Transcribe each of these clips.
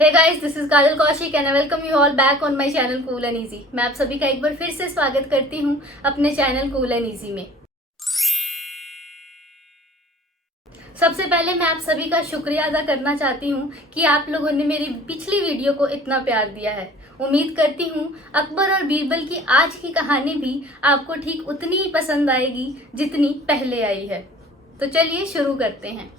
Hey guys, this is Kajal Kaushik and I welcome you all back on my channel cool and easy. मैं आप सभी का एक बार फिर से स्वागत करती हूँ अपने चैनल कूल एंड इजी में। सबसे पहले मैं आप सभी का शुक्रिया अदा करना चाहती हूँ कि आप लोगों ने मेरी पिछली वीडियो को इतना प्यार दिया है। उम्मीद करती हूँ अकबर और बीरबल की आज की कहानी भी आपको ठीक उतनी ही पसंद आएगी जितनी पहले आई है। तो चलिए शुरू करते हैं।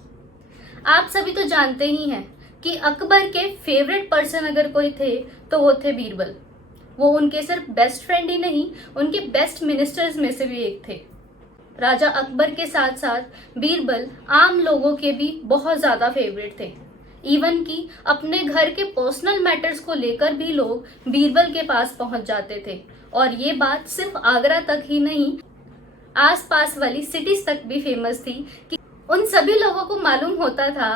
आप सभी तो जानते ही हैं कि अकबर के फेवरेट पर्सन अगर कोई थे तो वो थे बीरबल। वो उनके सिर्फ बेस्ट फ्रेंड ही नहीं, उनके बेस्ट मिनिस्टर्स में से भी एक थे। राजा अकबर के साथ साथ बीरबल आम लोगों के भी बहुत ज़्यादा फेवरेट थे। इवन कि अपने घर के पर्सनल मैटर्स को लेकर भी लोग बीरबल के पास पहुंच जाते थे। और ये बात सिर्फ आगरा तक ही नहीं, आसपास वाली सिटीज तक भी फेमस थी कि उन सभी लोगों को मालूम होता था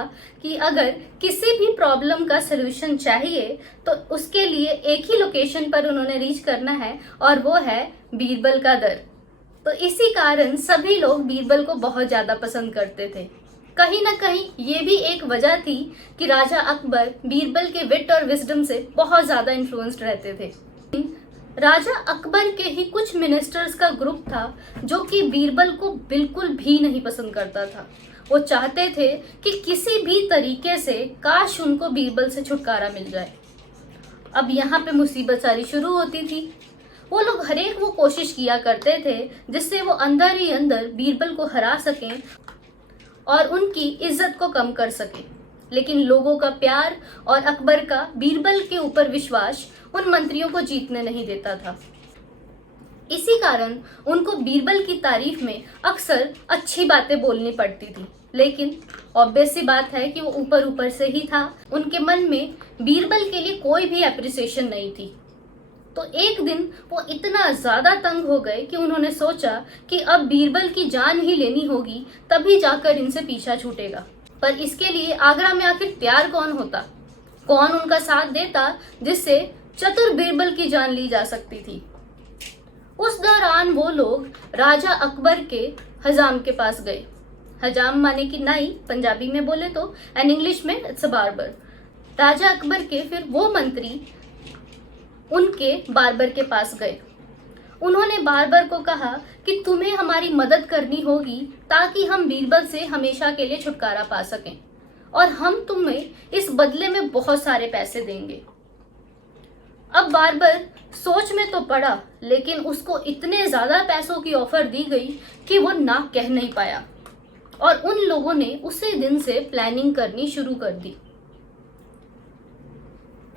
कि अगर किसी भी प्रॉब्लम का सलूशन चाहिए तो उसके लिए एक ही लोकेशन पर उन्होंने रीच करना है और वो है बीरबल का दर। तो इसी कारण सभी लोग बीरबल को बहुत ज़्यादा पसंद करते थे। कहीं ना कहीं ये भी एक वजह थी कि राजा अकबर बीरबल के विट और विजडम से बहुत ज़्यादा इन्फ्लुएंस्ड रहते थे। राजा अकबर के ही कुछ मिनिस्टर्स का ग्रुप था जो कि बीरबल को बिल्कुल भी नहीं पसंद करता था। वो चाहते थे कि किसी भी तरीके से काश उनको बीरबल से छुटकारा मिल जाए। अब यहाँ पे मुसीबत सारी शुरू होती थी। वो लोग हर एक वो कोशिश किया करते थे जिससे वो अंदर ही अंदर बीरबल को हरा सकें और उनकी इज्जत को कम कर सकें। लेकिन लोगों का प्यार और अकबर का बीरबल के ऊपर विश्वास उन मंत्रियों को जीतने नहीं देता था। इसी कारण उनको बीरबल की तारीफ में अक्सर अच्छी बातें बोलनी पड़ती थी। लेकिन ऑब्वियस सी बात है कि वो ऊपर ऊपर से ही था, उनके मन में बीरबल के लिए कोई भी एप्रिसिएशन नहीं थी। तो एक दिन वो इतना ज्यादा तंग हो गए कि उन्होंने सोचा कि अब बीरबल की जान ही लेनी होगी, तभी जाकर इनसे पीछा छूटेगा। पर इसके लिए आगरा में आखिर तैयार कौन होता, कौन उनका साथ देता जिससे चतुर बीरबल की जान ली जा सकती थी। उस दौरान वो लोग राजा अकबर के हजाम के पास गए। हजाम माने कि नाई पंजाबी में बोले तो, एंड इंग्लिश में इट्स अ बार्बर। राजा अकबर के फिर वो मंत्री उनके बार्बर के पास गए। उन्होंने बार्बर को कहा कि तुम्हें हमारी मदद करनी होगी ताकि हम बीरबल से हमेशा के लिए छुटकारा पा सकें, और हम तुम्हें इस बदले में बहुत सारे पैसे देंगे। अब बार्बर सोच में तो पड़ा, लेकिन उसको इतने ज्यादा पैसों की ऑफर दी गई कि वो ना कह नहीं पाया, और उन लोगों ने उसी दिन से प्लानिंग करनी शुरू कर दी।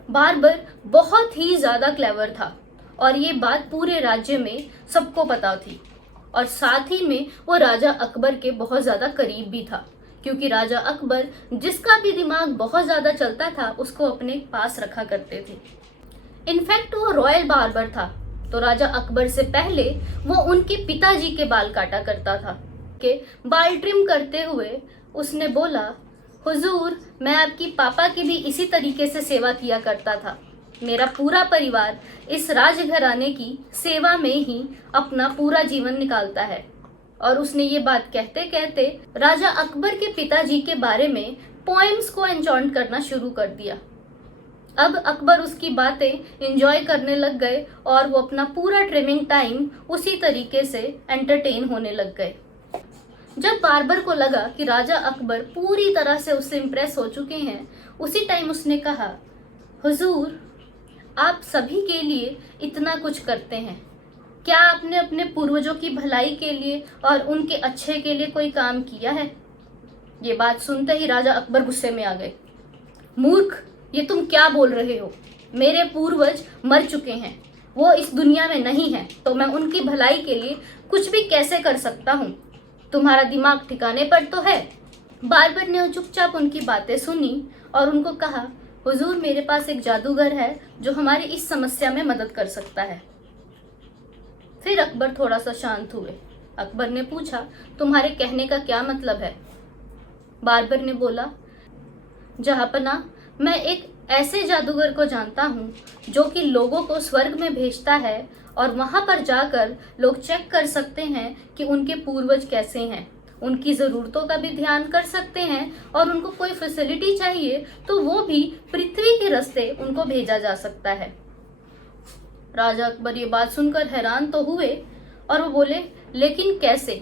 बार्बर बहुत ही ज्यादा क्लेवर था और ये बात पूरे राज्य में सबको पता थी, और साथ ही में वो राजा अकबर के बहुत ज्यादा करीब भी था, क्योंकि राजा अकबर जिसका भी दिमाग बहुत ज्यादा चलता था उसको अपने पास रखा करते थे। इनफैक्ट वो रॉयल बार्बर था, तो राजा अकबर से पहले वो उनके पिताजी के बाल काटा करता था। के बाल ट्रिम करते हुए उसने बोला, हुजूर, मैं आपकी पापा की भी इसी तरीके से सेवा किया करता था। मेरा पूरा परिवार इस राजघराने की सेवा में ही अपना पूरा जीवन निकालता है। और उसने ये बात कहते कहते राजा अकबर के पिताजी के बारे में पोएम्स को एंचॉन्ट करना शुरू कर दिया। अब अकबर उसकी बातें एंजॉय करने लग गए और वो अपना पूरा ट्रिमिंग टाइम उसी तरीके से एंटरटेन होने लग गए। जब बार्बर को लगा कि राजा अकबर पूरी तरह से उससे इम्प्रेस हो चुके हैं, उसी टाइम उसने कहा, हुजूर, आप सभी के लिए इतना कुछ करते हैं, क्या आपने अपने पूर्वजों की भलाई के लिए और उनके अच्छे के लिए कोई काम किया है? ये बात सुनते ही राजा अकबर गुस्से में आ गए। मूर्ख, ये तुम क्या बोल रहे हो? मेरे पूर्वज मर चुके हैं, वो इस दुनिया में नहीं है, तो मैं उनकी भलाई के लिए कुछ भी कैसे कर सकता हूँ? तुम्हारा दिमाग ठिकाने पर तो है? बार्बर ने चुपचाप उनकी बातें सुनी और उनको कहा, हुजूर, मेरे पास एक जादूगर है जो हमारी इस समस्या में मदद कर सकता है। फिर अकबर थोड़ा सा शांत हुए। अकबर ने पूछा, तुम्हारे कहने का क्या मतलब है? बार्बर ने बोला, जहांपना, मैं एक ऐसे जादूगर को जानता हूँ जो कि लोगों को स्वर्ग में भेजता है और वहां पर जाकर लोग चेक कर सकते हैं कि उनके पूर्वज कैसे हैं, उनकी ज़रूरतों का भी ध्यान कर सकते हैं, और उनको कोई फैसिलिटी चाहिए तो वो भी पृथ्वी के रास्ते उनको भेजा जा सकता है। राजा अकबर ये बात सुनकर हैरान तो हुए और वो बोले, लेकिन कैसे?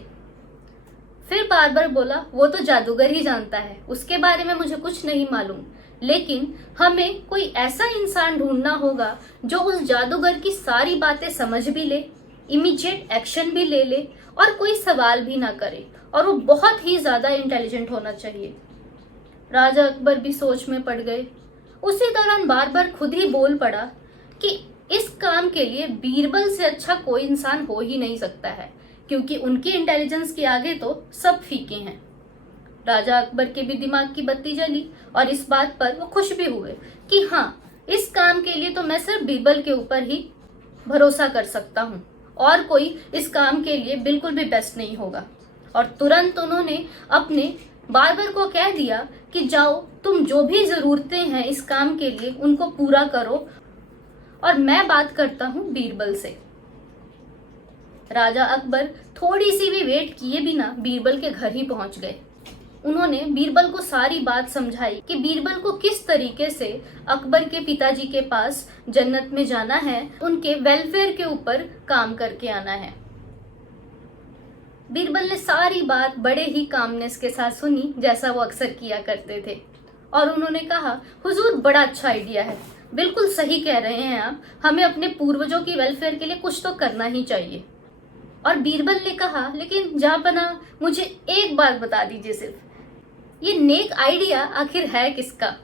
फिर बार बार बोला, वो तो जादूगर ही जानता है, उसके बारे में मुझे कुछ नहीं मालूम, लेकिन हमें कोई ऐसा इंसान ढूंढना होगा जो उस जादूगर की सारी बातें समझ भी ले, इमीडिएट एक्शन भी ले ले और कोई सवाल भी ना करे, और वो बहुत ही ज्यादा इंटेलिजेंट होना चाहिए। राजा अकबर भी सोच में पड़ गए। उसी दौरान बार बार खुद ही बोल पड़ा कि इस काम के लिए बीरबल से अच्छा कोई इंसान हो ही नहीं सकता है, क्योंकि उनकी इंटेलिजेंस के आगे तो सब फीके हैं। राजा अकबर के भी दिमाग की बत्ती जली और इस बात पर वो खुश भी हुए कि हाँ, इस काम के लिए तो मैं सिर्फ बीरबल के ऊपर ही भरोसा कर सकता हूँ और कोई इस काम के लिए बिल्कुल भी बेस्ट नहीं होगा। और तुरंत उन्होंने अपने बार्बर को कह दिया कि जाओ, तुम जो भी जरूरतें हैं इस काम के लिए उनको पूरा करो और मैं बात करता हूँ बीरबल से। राजा अकबर थोड़ी सी भी वेट किए बिना बीरबल के घर ही पहुंच गए। उन्होंने बीरबल को सारी बात समझाई कि बीरबल को किस तरीके से अकबर के पिताजी के पास जन्नत में जाना है, उनके वेलफेयर के ऊपर काम करके आना है। बीरबल ने सारी बात बड़े ही कामनेस के साथ सुनी, जैसा वो अक्सर किया करते थे, और उन्होंने कहा, हुजूर बड़ा अच्छा आइडिया है, बिल्कुल सही कह रहे हैं आप, हमें अपने पूर्वजों की वेलफेयर के लिए कुछ तो करना ही चाहिए। और बीरबल ने कहा, लेकिन जहांपना मुझे एक बात बता दीजिए, सिर्फ ये नेक आइडिया आखिर है किसका?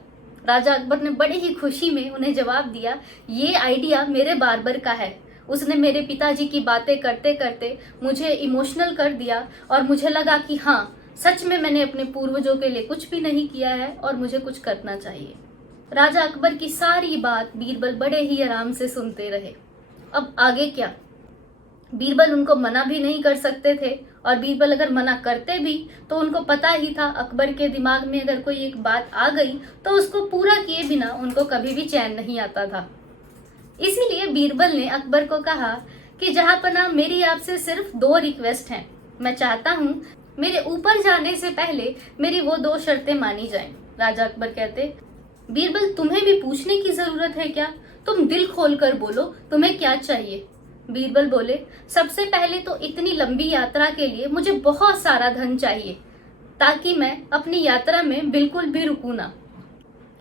राजा अकबर ने बड़ी ही खुशी में उन्हें जवाब दिया, ये आइडिया मेरे बार्बर का है, उसने मेरे पिताजी की बातें करते करते मुझे इमोशनल कर दिया और मुझे लगा कि हाँ, सच में मैंने अपने पूर्वजों के लिए कुछ भी नहीं किया है और मुझे कुछ करना चाहिए। राजा अकबर की सारी बात बीरबल बड़े ही आराम से सुनते रहे। अब आगे क्या? बीरबल उनको मना भी नहीं कर सकते थे, और बीरबल अगर मना करते भी तो उनको पता ही था अकबर के दिमाग में अगर कोई एक बात आ गई तो उसको पूरा किए बिना उनको कभी भी चैन नहीं आता था। इसीलिए बीरबल ने अकबर को कहा कि जहांपना मेरी आपसे सिर्फ 2 रिक्वेस्ट हैं। मैं चाहता हूँ मेरे ऊपर जाने से पहले मेरी वो 2 शर्तें मानी जाएं। राजा अकबर कहते, बीरबल तुम्हें भी पूछने की जरूरत है क्या? तुम दिल खोल कर बोलो, तुम्हें क्या चाहिए? बीरबल बोले, सबसे पहले तो इतनी लंबी यात्रा के लिए मुझे बहुत सारा धन चाहिए, ताकि मैं अपनी यात्रा में बिल्कुल भी रुकूं ना।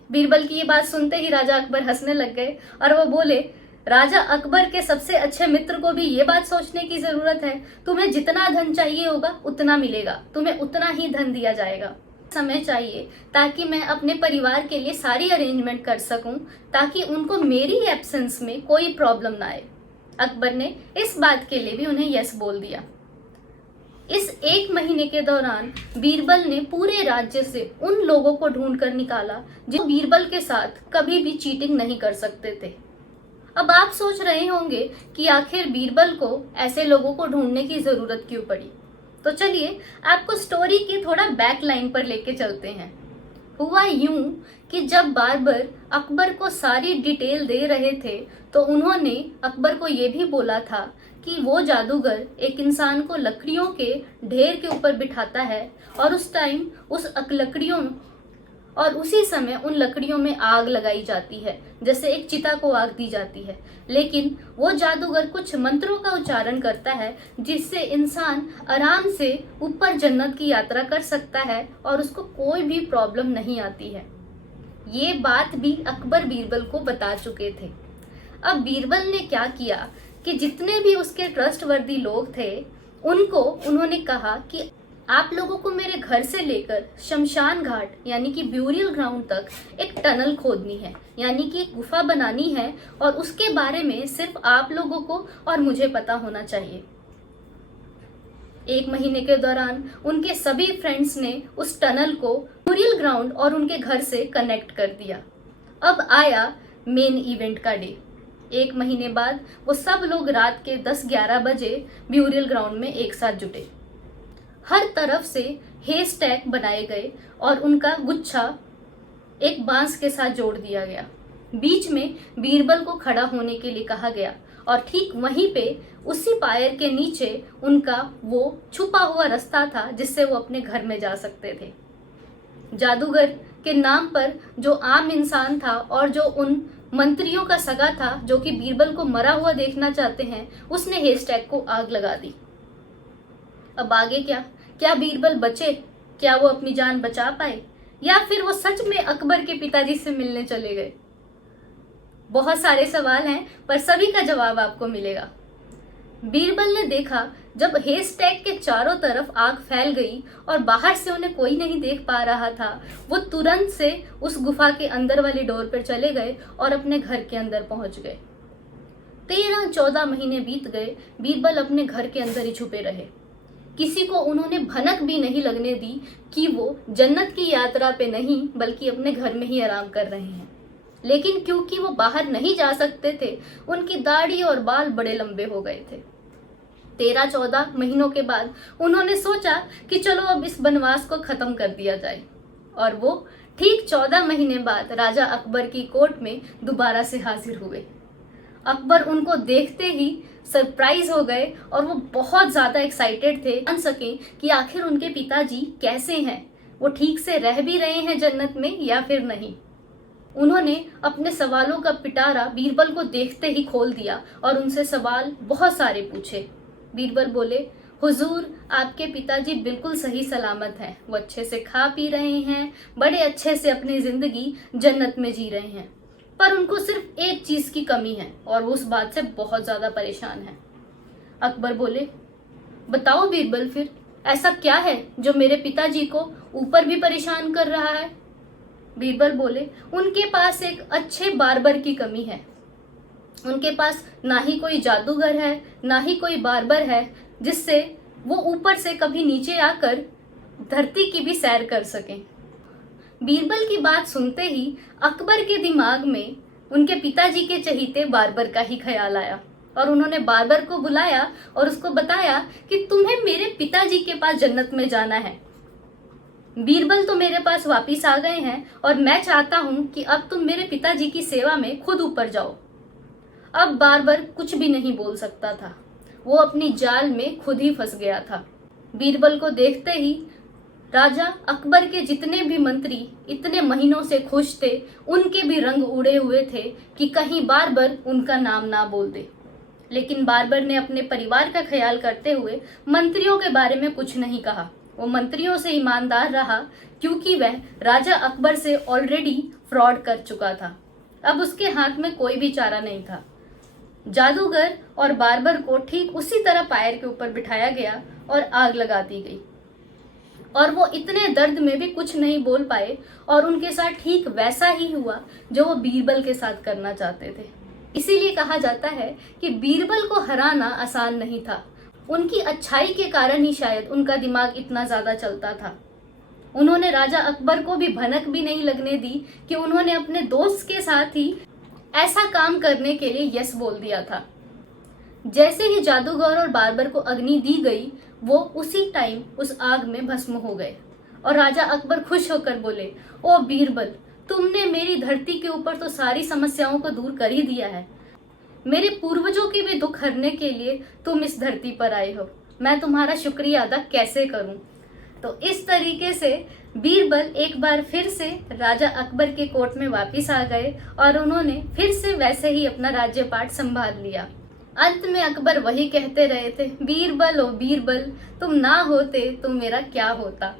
बीरबल की ये बात सुनते ही राजा अकबर हंसने लग गए और वो बोले, राजा अकबर के सबसे अच्छे मित्र को भी ये बात सोचने की जरूरत है, तुम्हें जितना धन चाहिए होगा उतना मिलेगा, तुम्हें उतना ही धन दिया जाएगा। समय चाहिए ताकि मैं अपने परिवार के लिए सारी अरेंजमेंट कर सकूं, ताकि उनको मेरी एब्सेंस में कोई प्रॉब्लम ना आए। अकबर ने इस बात के लिए भी उन्हें यस बोल दिया। इस 1 महीने के दौरान बीरबल ने पूरे राज्य से उन लोगों को ढूंढ कर निकाला जो बीरबल के साथ कभी भी चीटिंग नहीं कर सकते थे। अब आप सोच रहे होंगे कि आखिर बीरबल को ऐसे लोगों को ढूंढने की जरूरत क्यों पड़ी? तो चलिए आपको स्टोरी की थोड़ा बैक लाइन पर लेके चलते हैं। हुआ यूं कि जब बार्बर अकबर को सारी डिटेल दे रहे थे तो उन्होंने अकबर को ये भी बोला था कि वो जादूगर एक इंसान को लकड़ियों के ढेर के ऊपर बिठाता है और उस टाइम उसी समय उन लकड़ियों में आग लगाई जाती है, जैसे एक चिता को आग दी जाती है। लेकिन वो जादूगर कुछ मंत्रों का उच्चारण करता है जिससे इंसान आराम से ऊपर जन्नत की यात्रा कर सकता है और उसको कोई भी प्रॉब्लम नहीं आती है। ये बात भी अकबर बीरबल को बता चुके थे। अब बीरबल ने क्या किया कि जितने भी उसके ट्रस्टवर्दी लोग थे उनको उन्होंने कहा कि आप लोगों को मेरे घर से लेकर शमशान घाट यानी कि ब्यूरियल ग्राउंड तक एक टनल खोदनी है, यानी कि एक गुफा बनानी है, और उसके बारे में सिर्फ आप लोगों को और मुझे पता होना चाहिए। 1 महीने के दौरान उनके सभी फ्रेंड्स ने उस टनल को ब्यूरियल ग्राउंड और उनके घर से कनेक्ट कर दिया। अब आया मेन इवेंट का डे। 1 महीने बाद वो सब लोग रात के 10-11 बजे ब्यूरियल ग्राउंड में एक साथ जुटे। हर तरफ से हे स्टैक बनाए गए और उनका गुच्छा एक बांस के साथ जोड़ दिया गया। बीच में बीरबल को खड़ा होने के लिए कहा गया और ठीक वहीं पे उसी पायर के नीचे उनका वो छुपा हुआ रास्ता था जिससे वो अपने घर में जा सकते थे। जादूगर के नाम पर जो आम इंसान था और जो उन मंत्रियों का सगा था जो कि बीरबल को मरा हुआ देखना चाहते हैं, उसने हेस्टैग को आग लगा दी। अब आगे क्या बीरबल बचे? क्या वो अपनी जान बचा पाए या फिर वो सच में अकबर के पिताजी से मिलने चले गए? बहुत सारे सवाल हैं पर सभी का जवाब आपको मिलेगा। बीरबल ने देखा जब हेस्टैग के चारों तरफ आग फैल गई और बाहर से उन्हें कोई नहीं देख पा रहा था, वो तुरंत से उस गुफा के अंदर वाली डोर पर चले गए और अपने घर के अंदर पहुंच गए। 13-14 महीने बीत गए, बीरबल अपने घर के अंदर ही छुपे रहे। किसी को उन्होंने भनक भी नहीं लगने दी कि वो जन्नत की यात्रा पे नहीं बल्कि अपने घर में ही आराम कर रहे हैं। लेकिन क्योंकि वो बाहर नहीं जा सकते थे, उनकी दाढ़ी और बाल बड़े लंबे हो गए थे। 13-14 महीनों के बाद उन्होंने सोचा कि चलो अब इस वनवास को खत्म कर दिया जाए, और वो ठीक 14 महीने बाद राजा अकबर की कोर्ट में दोबारा से हाजिर हुए। अकबर उनको देखते ही सरप्राइज हो गए और वो बहुत ज्यादा एक्साइटेड थे जान सके कि आखिर उनके पिताजी कैसे हैं, वो ठीक से रह भी रहे हैं जन्नत में या फिर नहीं। उन्होंने अपने सवालों का पिटारा बीरबल को देखते ही खोल दिया और उनसे सवाल बहुत सारे पूछे। बीरबल बोले, हुजूर, आपके पिताजी बिल्कुल सही सलामत हैं, वो अच्छे से खा पी रहे हैं, बड़े अच्छे से अपनी जिंदगी जन्नत में जी रहे हैं, पर उनको सिर्फ एक चीज की कमी है और वो उस बात से बहुत ज्यादा परेशान है। अकबर बोले, बताओ बीरबल, फिर ऐसा क्या है जो मेरे पिताजी को ऊपर भी परेशान कर रहा है? बीरबल बोले, उनके पास एक अच्छे बार्बर की कमी है। उनके पास ना ही कोई जादूगर है ना ही कोई बार्बर है जिससे वो ऊपर से कभी नीचे आकर धरती की भी सैर कर सकें। बीरबल की बात सुनते ही अकबर के दिमाग में उनके पिताजी के चहीते बार्बर का ही ख्याल आया और उन्होंने बार्बर को बुलाया और उसको बताया कि तुम्हें मेरे पिताजी के पास जन्नत में जाना है। बीरबल तो मेरे पास वापिस आ गए हैं और मैं चाहता हूं कि अब तुम मेरे पिताजी की सेवा में खुद ऊपर जाओ। अब बार्बर कुछ भी नहीं बोल सकता था, वो अपनी जाल में खुद ही फंस गया था। बीरबल को देखते ही राजा अकबर के जितने भी मंत्री इतने महीनों से खुश थे, उनके भी रंग उड़े हुए थे कि कहीं बार्बर उनका नाम ना बोल दे। लेकिन बार्बर ने अपने परिवार का ख्याल करते हुए मंत्रियों के बारे में कुछ नहीं कहा। वो मंत्रियों से ईमानदार रहा क्योंकि वह राजा अकबर से ऑलरेडी फ्रॉड कर चुका था। अब उसके हाथ में कोई भी चारा नहीं था। जादूगर और बार्बर को ठीक उसी तरह पायर के ऊपर बिठाया गया और आग लगा दी गई, और वो इतने दर्द में भी कुछ नहीं बोल पाए और उनके साथ ठीक वैसा ही हुआ जो वो बीरबल के साथ करना चाहते थे। इसीलिए कहा जाता है कि बीरबल को हराना आसान नहीं था। उनकी अच्छाई के कारण ही शायद उनका दिमाग इतना ज्यादा चलता था। उन्होंने राजा अकबर को भी भनक भी नहीं लगने दी कि उन्होंने अपने दोस्त के साथ ही ऐसा काम करने के लिए यस बोल दिया था। जैसे ही जादूगर और बार्बर को अग्नि दी गई, वो उसी टाइम उस आग में भस्म हो गए और राजा अकबर खुश होकर बोले, ओ बीरबल, तुमने मेरी धरती के ऊपर तो सारी समस्याओं को दूर कर ही दिया है। मेरे पूर्वजों के भी दुख हरने के लिए तुम इस धरती पर आए हो, मैं तुम्हारा शुक्रिया अदा कैसे करूं। तो इस तरीके से बीरबल एक बार फिर से राजा अकबर के कोर्ट में वापस आ गए और उन्होंने फिर से वैसे ही अपना राज्यपाट संभाल लिया। अंत में अकबर वही कहते रहे थे, बीरबल ओ बीरबल, तुम ना होते तो मेरा क्या होता।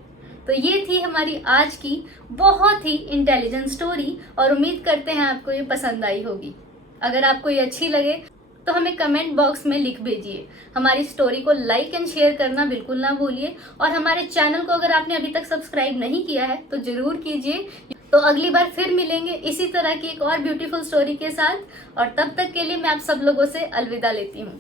तो ये थी हमारी आज की बहुत ही इंटेलिजेंट स्टोरी और उम्मीद करते हैं आपको ये पसंद आई होगी। अगर आपको ये अच्छी लगे तो हमें कमेंट बॉक्स में लिख भेजिए। हमारी स्टोरी को लाइक एंड शेयर करना बिल्कुल ना भूलिए और हमारे चैनल को अगर आपने अभी तक सब्सक्राइब नहीं किया है तो जरूर कीजिए। तो अगली बार फिर मिलेंगे इसी तरह की एक और ब्यूटीफुल स्टोरी के साथ, और तब तक के लिए मैं आप सब लोगों से अलविदा लेती हूँ।